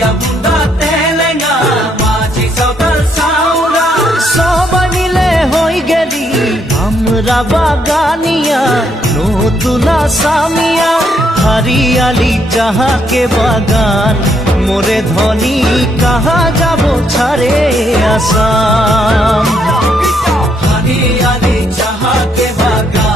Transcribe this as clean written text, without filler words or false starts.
মাতিয়া বুন্দা তেলেঙ্গা মাঝি সকাল সাউরা সবাই মিলে হই গেলি আমরা বাগানিয়া নতুন আসামিয়া हरियाली जहाँ के बागान मोरे धनी कहाँ जाबो छारे आसाम हरियाली जहाँ के बागान